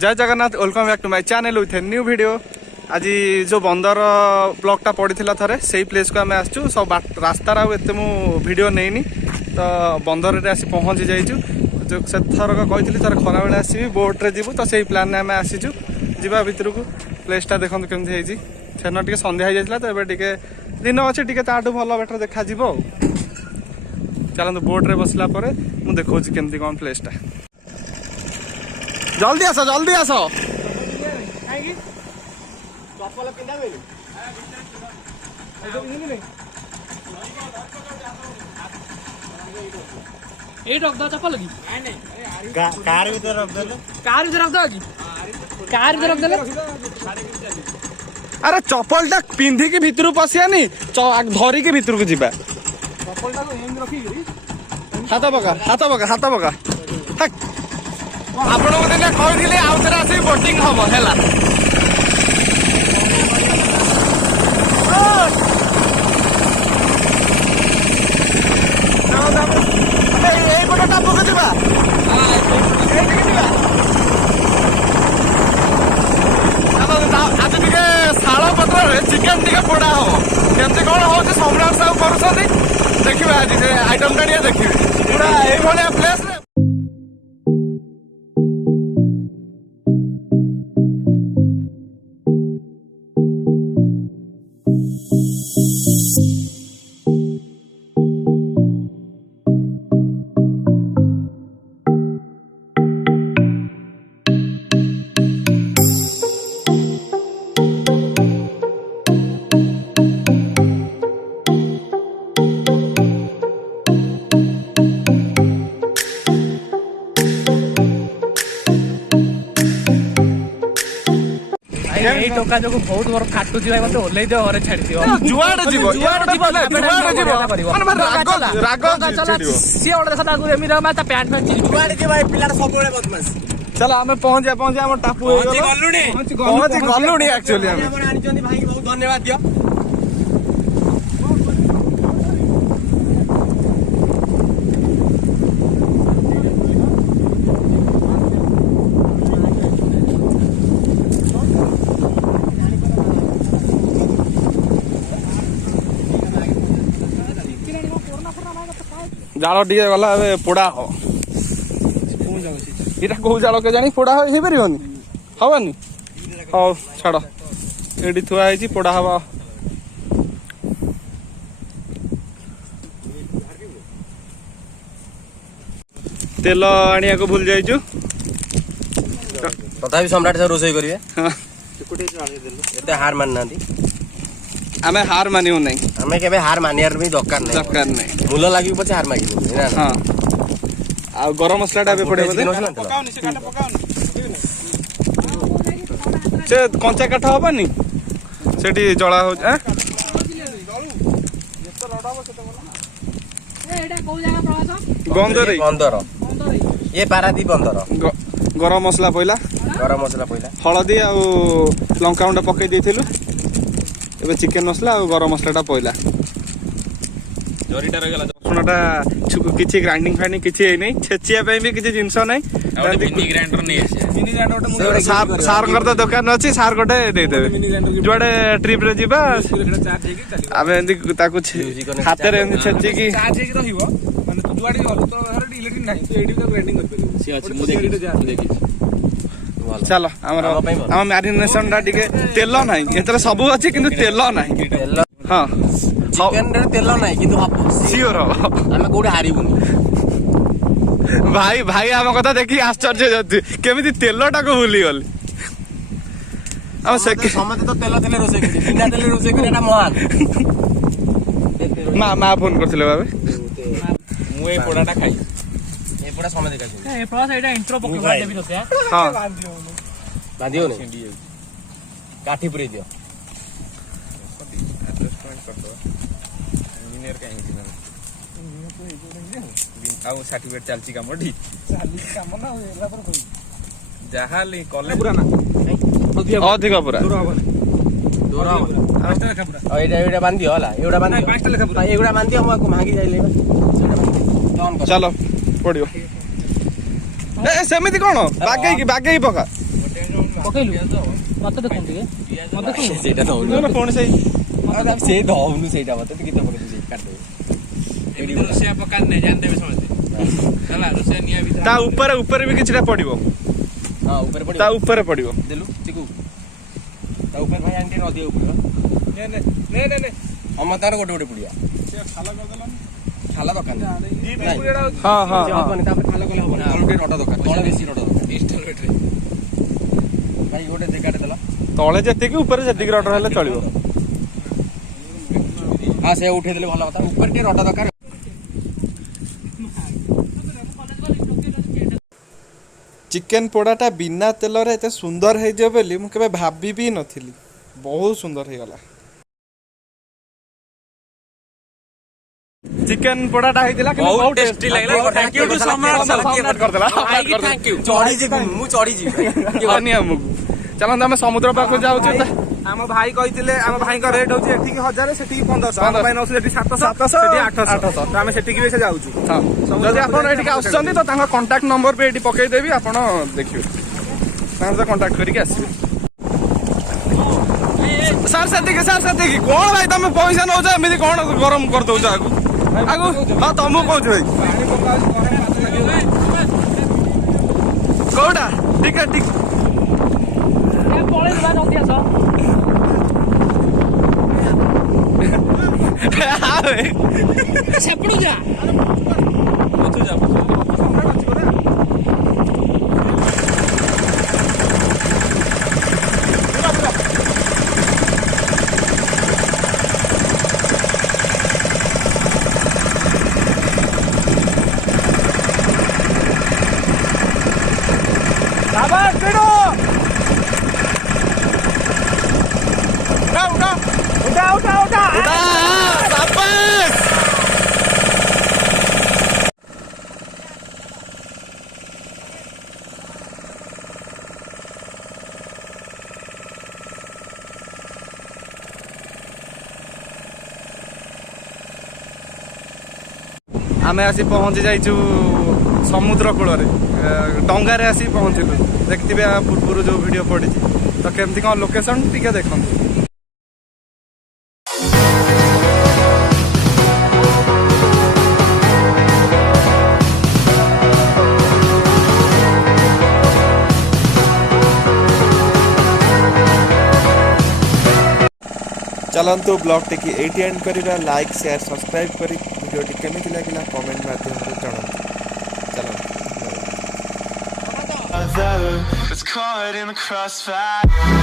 जय Jagannath welcome back to my channel with a new video. आज जो बंदर ब्लॉकटा पड़ा थे से प्लेस को आम आसचु सब रास्तार आते वीडियो नहीं तो बंदर आसी पहुँची जाइचु जो से थरक कही थर खरा बेले आसबि बोट्रे जीवु तो से प्लान आम आसीचु जा भितर को प्लेसटा देखो केमती सेन टे सन्ध्या हो जाता तो ये दिन अच्छे टे ताठू भल बेटर देखा चलते बोट्रे बसला मुझे देखा केमती कौन प्लेसटा। जल्दी आस जल्दी आस चप्पल कार भीतर रख दो अरे चप्पल टा पिंधिकी भितर पशियानी धरिकी भितर को जीवा हाथ पका आपण को दिने कहले आउथरे आसी बोटिंग हबो हैला ए गोटा टापू को जीवा ए टिके जीवा आज टिके शाल पत्र रे चिकन टिके पोड़ा हो केमते कोन होचे सम्राट साहब करूछथि देखिबा आज से आइटम टाडिया देखिबे पूरा ए भले प्लेस रे। टोका जो बहुत बड़ फाटू भाई मत ओल्लै दियो घरे छाड़ी दियो जुआड़ जीवो राग सी ओडे देखा ताकू एमी रमा ता पैंट में जुआड़ जी भाई पिलार सब बड़े बदमाश। चलो आमे पहुंच हम टापू गलुनी एक्चुअली हम आनी चंदी भाई बहुत धन्यवाद दियो। जाल टे गला पोड़ा हो इटा कौ जाल के जानी पोड़ा हो पार हवानी हाँ छाड़ ये थुआई पोड़ा हवा तेल आनिया को भूल जाइचु तथापि सम्राट साहब रोषे करेंगे हार मानना आमे हार मानियो नहीं आमे केबे हार मानियार भी दरकार नहीं मूल लागि पछे हार मागी हां आ गरम मसला टा पड़े बोले पकाउनी से काटा पकाउनी से कंचा काठा हबनी सेठी जळा हो बंदर ये पारादीप बंदर गरम मसला पइला हळदी आ लंका गुंड पकई देथिलु एबे चिकन मसला और गरम मसला पइला जरीटा रगला सुनटा किछि ग्राइंडिंग फाइंडिंग किछि नै छेचिया पे भी किछि जिंस नै मिनी ग्राइंडर नै मिनी ग्राइंडर गोटे सार कर तो दुकान अछि सार गोटे दे देबे जुआडे ट्रिप रे जिबा चार्ज हे कि आबे एंदी ताकू हाथे रे एंदी छेची की चार्ज हे कि रहिबो माने तू जुआडी गलो तो घर इलेक्ट्रिक नै तो एडी तो ग्राइंडिंग कर परबो सी अछि मु देखि चलो आम मैरिनेशन टे तेल ना ये सब अच्छी कि तेल ना हाँ चिकन रे तेल ना कि सियोर आमे कोडे हारिबुनी भाई भाई आम कथा देखी आश्चर्य केमी तेलटा को भूली गल समझ तो तेल तेल रोसे बिना तेल रोसे करे महान माँ फोन करथिले बाबे मु ए पोडाटा खाई ए पोडा समय देखा ए प्लस एटा इंट्रो पके देबी तोते हां बांधियो ने काठी पुरे दियो एड्रेस पॉइंट कर दो इंजीनियर का इंजीनियर आ सर्टिफिकेट चलची काम डी चाली काम ना एला पर कोई जहाली कॉलेज पूरा ना अधिक पूरा दूर हबने दूर हबने पांचटा लेखा पूरा एटा एटा बांधियो होला एटा बांधियो पांचटा लेखा पूरा एगुडा बांधियो हम मांगी जाइले चलो पड़ियो ए सेमिति कोन बागेई पका ପକେଇଲୁ ମତେ ଦେଖନ୍ତୁ ଟିକେ ମତେ ଦେଖନ୍ତୁ ସେଇଟା ଦଉନୁ ପୁଣି ସେଇ ସେ ଦଉନୁ ସେଇଟା ମତେ ତୁ ଗୀତ ପକେଇ ସେଇ କାଟ ଏମିତି ରୋଷେଇଆ ପକାନ୍ତି ନାହିଁ ଜାଣିଦେବେ ସମସ୍ତେ ହେଲା ରୋଷେଇଆ ନିଆ ଭିତରେ ତା ଉପରେ ବି କିଛିଟା ପଡିବ ହଁ ଉପରେ ପଡିବ ତା ଉପରେ ପଡିବ ଦେଲୁ ଚିକୁ ତା ଉପରେ ଭାଇ ଆଣ୍ଟି ନଦିଆ ପଡିବ ନେ ଅମତାର ଗୋଟେ ପଡିଆ ଖାଲା ଦୋକାନ ହଁ ହଁ ସେ ହବନି ତାପରେ ଖାଲା କଲେ ହବନି ତଳେ ଟିକେ ରଡ ଦରକାର ତଳେ ବେଶୀ ରଡ ଦରକାର ଇନଷ୍ଟଲମେଣ୍ଟରେ ଭାଇ ଗୋଟେ ଜାଗାଟେ ଦେଲା ତଳେ ଯେତିକି ଉପରେ ସେତିକି ରଡର ହେଲେ ଚଳିବ ହଁ ସେ ଉଠେଇ ଦେଲେ ଭଲ କଥା ଉପରେ ଟିକେ ରଡ ଦରକାର ଚିକେନ ପୋଡ଼ାଟା ବିନା ତେଲରେ ଏତେ ସୁନ୍ଦର ହେଇଯିବ ବୋଲି ମୁଁ କେବେ ଭାବି ବି ନଥିଲି ବହୁତ ସୁନ୍ଦର ହେଇଗଲା ଚିକେନ ପୋଡ଼ାଟା ହେଇଥିଲା କିନ୍ତୁ ବହୁତ ଟେଷ୍ଟି ଲାଗିଲା ଥ୍ୟାଙ୍କ ୟୁ ଟୁ ସମ୍ରାଟ କରିଦେଲା ଥ୍ୟାଙ୍କ ୟୁ ଚଢିଯିବି ମୁଁ ଚଢିଯିବି ଆମକୁ ଚାଲନ୍ତୁ ଆମେ ସମୁଦ୍ର ପାଖକୁ ଯାଉଛୁ ଆମ ଭାଇ କହିଥିଲେ ଆମ ଭାଇଙ୍କ ରେଟ୍ ହଉଛି ଏଠିକି 1000 ସେଠିକି 1500 ଆମ ଭାଇ ନଉଛୁ ସେଠି 700 ସେଠି 800 ତ ଆମେ ସେଠିକି ବି ସେ ଯାଉଛୁ ହଁ ଯଦି ଆପଣ ଏଠିକି ଆସୁଛନ୍ତି ତ ତାଙ୍କ କଣ୍ଟାକ୍ଟ ନମ୍ବର ବି ଏଠି ପକେଇଦେବି ଆପଣ ଦେଖିବେ ତାଙ୍କ ସହିତ କଣ୍ଟାକ୍ଟ କରିକି ଆସିବେ ସାର୍ ସେତିକି କଣ ଭାଇ ତମେ ପଇସା ନଉଛ ଏମିତି କଣ ଗରମ କରିଦଉଛ ଆଗକୁ ହଁ ତମକୁ କହୁଛୁ ଭାଇ କୋଉଟା ଟିକେ ପଳେଇଯିବା ଜଲ୍ଦି ଆସ ସେପଟୁ ଯା ଆମେ ଆସି ପହଞ୍ଚି ଯାଇଛୁ ସମୁଦ୍ର କୂଳରେ ଡଙ୍ଗାରେ ଆସି ପହଞ୍ଚିଲୁ ଦେଖିଥିବେ ପୂର୍ବରୁ ଯୋଉ ଭିଡିଓ ପଡିଛି ତ କେମିତି କଣ ଲୋକେସନ ଟିକେ ଦେଖନ୍ତୁ चलतु ब्लॉग टी एटी एंड करा लाइक शेयर सब्सक्राइब करी वीडियो टी केमी लगे कमेंट माध्यम चलो Was caught in the crossfire.